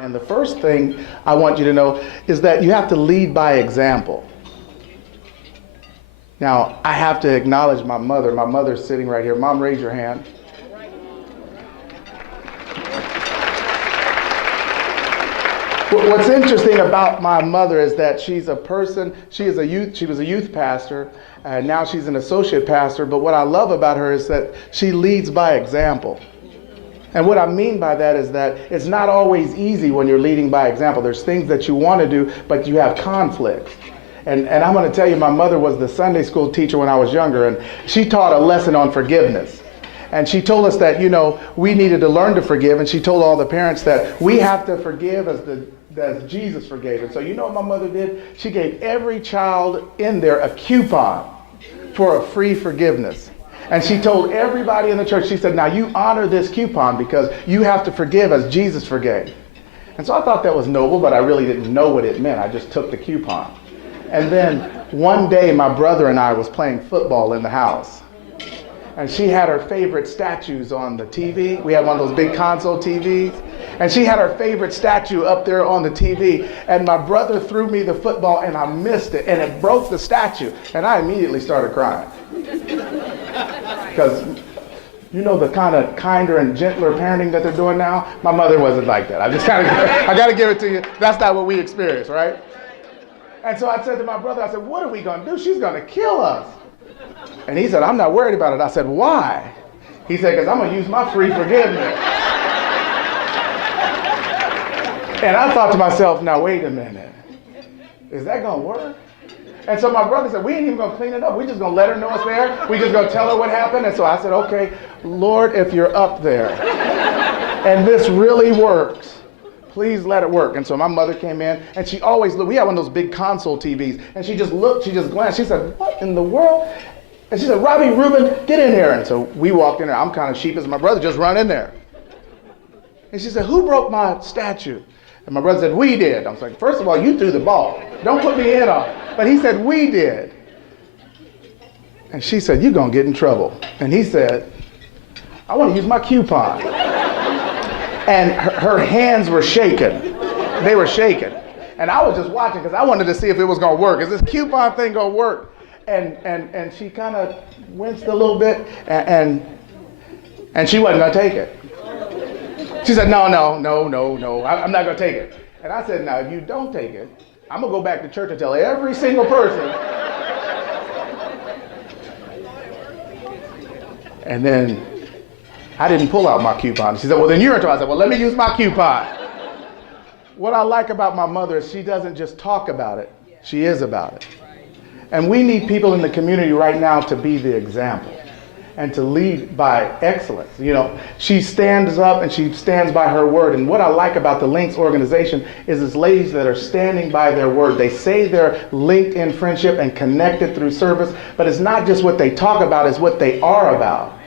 And the first thing I want you to know is that you have to lead by example. Now, I have to acknowledge my mother. My mother's sitting right here. Mom, raise your hand. What's interesting about my mother is that she's a person, she was a youth pastor, and now she's an associate pastor, but what I love about her is that she leads by example. And what I mean by that is that it's not always easy when you're leading by example. There's things that you want to do, but you have conflicts. And I'm going to tell you, my mother was the Sunday school teacher when I was younger, and she taught a lesson on forgiveness. And she told us that, we needed to learn to forgive, and she told all the parents that we have to forgive as Jesus forgave. And so you know what my mother did? She gave every child in there a coupon for a free forgiveness. And she told everybody in the church, she said, now you honor this coupon because you have to forgive as Jesus forgave. And so I thought that was noble, but I really didn't know what it meant. I just took the coupon. And then one day my brother and I was playing football in the house. And she had her favorite statues on the TV. We had one of those big console TVs. And she had her favorite statue up there on the TV. And my brother threw me the football and I missed it. And it broke the statue. And I immediately started crying. Because the kind of kinder and gentler parenting that they're doing now? My mother wasn't like that. I got to give it to you. That's not what we experienced, right? And so I said to my brother, I said, what are we going to do? She's going to kill us. And he said, I'm not worried about it. I said, why? He said, because I'm going to use my free forgiveness. And I thought to myself, now wait a minute. Is that going to work? And so my brother said, we ain't even going to clean it up. We're just going to let her know it's there. We're just going to tell her what happened. And so I said, okay, Lord, if you're up there and this really works, please let it work. And so my mother came in, and she always looked. We had one of those big console TVs, and she just looked, she just glanced. She said, what in the world? And she said, Robbie, Reuben, get in here. And so we walked in there. I'm kind of sheepish. My brother just run in there. And she said, who broke my statue? And my brother said, we did. I was like, first of all, you threw the ball. Don't put me in on it. But he said, we did. And she said, you're going to get in trouble. And he said, I want to use my coupon. And her hands were shaking. They were shaking. And I was just watching because I wanted to see if it was going to work. Is this coupon thing going to work? And she kind of winced a little bit, and she wasn't going to take it. She said, no, I'm not going to take it. And I said, now, if you don't take it, I'm going to go back to church and tell every single person. And then I didn't pull out my coupon. She said, well, then you're in trouble. I said, well, let me use my coupon. What I like about my mother is she doesn't just talk about it. She is about it. And we need people in the community right now to be the example and to lead by excellence. She stands up and she stands by her word. And what I like about the Links organization is it's ladies that are standing by their word. They say they're linked in friendship and connected through service, but it's not just what they talk about, it's what they are about.